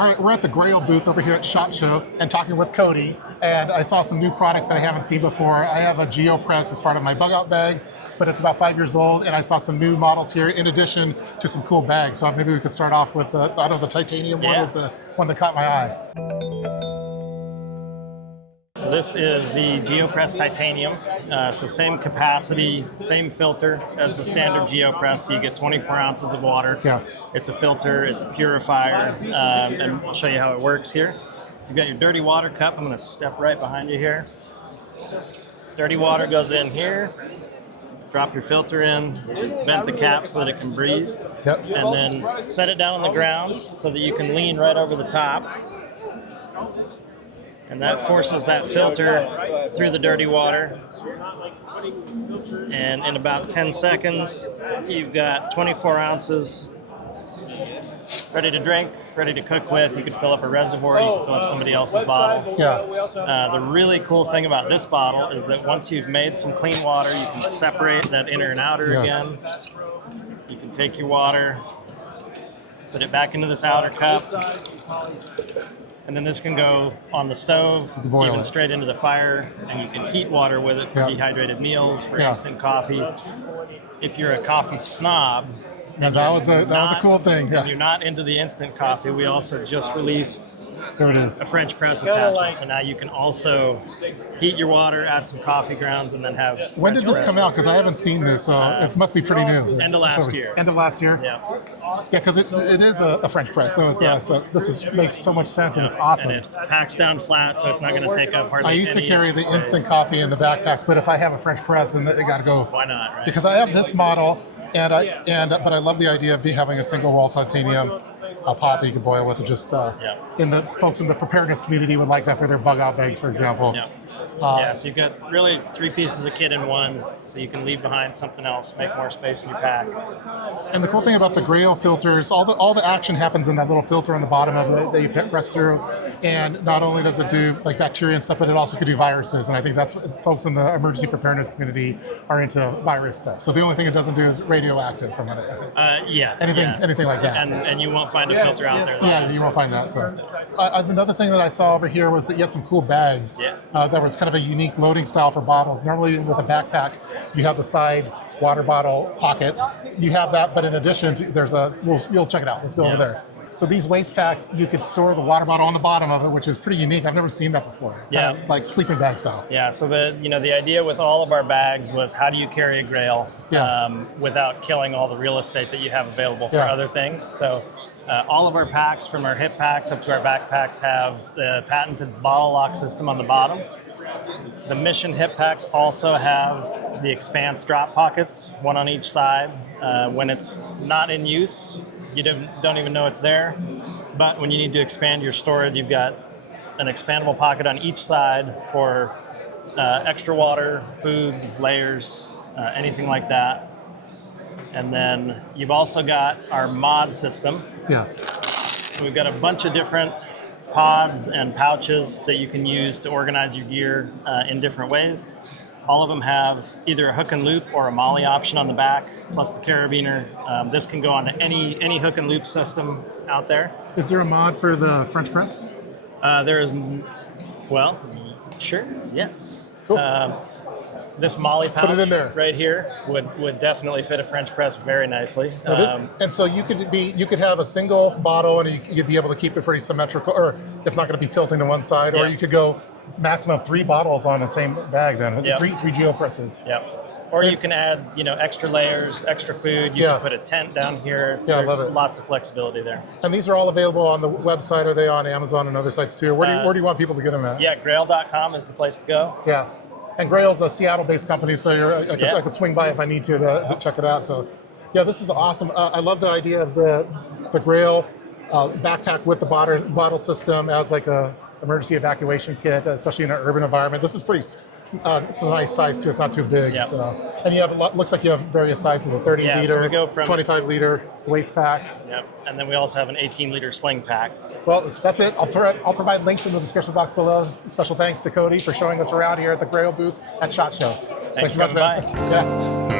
All right, we're at the Grail booth over here at SHOT Show and talking with Cody, and I saw some new products that I haven't seen before. I have a Geopress as part of my bug out bag, but it's about 5 years old, and I saw some new models here in addition to some cool bags. So maybe we could start off with the, I don't know, the titanium one was the one that caught my eye. So this is the Geopress Titanium. So same capacity, same filter as the standard Geopress. So you get 24 ounces of water. Yeah. It's a filter, it's a purifier, and I'll show you how it works here. So you've got your dirty water cup. I'm going to step right behind you here. Dirty water goes in here. Drop your filter in, vent the cap so that it can breathe. Yep. And then set it down on the ground so that you can lean right over the top. And that forces that filter through the dirty water. And in about 10 seconds, you've got 24 ounces ready to drink, ready to cook with. You could fill up a reservoir, you can fill up somebody else's bottle. Yeah. The really cool thing about this bottle is that once you've made some clean water, you can separate that inner and outer again. You can take your water, put it back into this outer cup. And then this can go on the stove, even straight into the fire, and you can heat water with it for dehydrated meals, for instant coffee. If you're a coffee snob, and that was a cool thing. Yeah. If you're not into the instant coffee, we also just released there it is. A French press attachment. So now you can also heat your water, add some coffee grounds, and then have When did this come out? Because I haven't seen this. It must be pretty new. End of last year. End of last year? Yeah. Yeah, because it is a French press, so it's so this makes so much sense, and it's awesome. And it packs down flat, so it's not going to take up hardly I used to any carry the space. instant coffee in the backpacks, but if I have a French press, then it got to go. Why not, right? Because I have this model, but I love the idea of having a single wall titanium pot that you can boil with. Just in the folks in the preparedness community would like that for their bug out bags, for example. Yeah, so you've got really 3 pieces of kit in one, so you can leave behind something else, make more space in your pack. And the cool thing about the Grail filters, all the action happens in that little filter on the bottom of it that you press through. And not only does it do like bacteria and stuff, but it also could do viruses. And I think that's what folks in the emergency preparedness community are into virus stuff. So the only thing it doesn't do is radioactive from it. Anything like that. And you won't find a filter out there. Yeah, you won't find that. So another thing that I saw over here was that you had some cool bags. That was kind of a unique loading style for bottles. Normally with a backpack, you have the side water bottle pockets. You have that, but in addition, there's you'll check it out. Let's go over there. So these waste packs, you could store the water bottle on the bottom of it, which is pretty unique. I've never seen that before. Kind of like sleeping bag style. Yeah. So the idea with all of our bags was how do you carry a Grail without killing all the real estate that you have available for other things. So all of our packs, from our hip packs up to our backpacks, have the patented bottle lock system on the bottom. The Mission hip packs also have the Expanse drop pockets, one on each side. When it's not in use, you don't even know it's there. But when you need to expand your storage, you've got an expandable pocket on each side for extra water, food, layers, anything like that. And then you've also got our mod system. Yeah. So we've got a bunch of different pods and pouches that you can use to organize your gear in different ways. All of them have either a hook and loop or a MOLLE option on the back, plus the carabiner. This can go onto any hook and loop system out there. Is there a mod for the French press? There is, well, sure, yes. Cool. This MOLLE pouch put it in there. Right here would definitely fit a French press very nicely. And so you could have a single bottle and you'd be able to keep it pretty symmetrical, or it's not going to be tilting to one side, or you could go maximum 3 bottles on the same bag then, with three Geopresses. Or you can add, extra layers, extra food. You can put a tent down here. I love it. Lots of flexibility there. And these are all available on the website. Are they on Amazon and other sites too? Where do you want people to get them at? Yeah, GRAYL.com is the place to go. Yeah. And Grail's a Seattle-based company, so I could swing by if I need to check it out. So, yeah, this is awesome. I love the idea of the Grail backpack with the bottle system as like a emergency evacuation kit, especially in an urban environment. This is pretty. It's a nice size too. It's not too big. So, and you have looks like you have various sizes: a 30 liter, so we go from 25 liter waste packs. And then we also have an 18 liter sling pack. Well, that's it. I'll provide links in the description box below. Special thanks to Cody for showing us around here at the Grail booth at SHOT Show. Thanks so much, man. Yeah.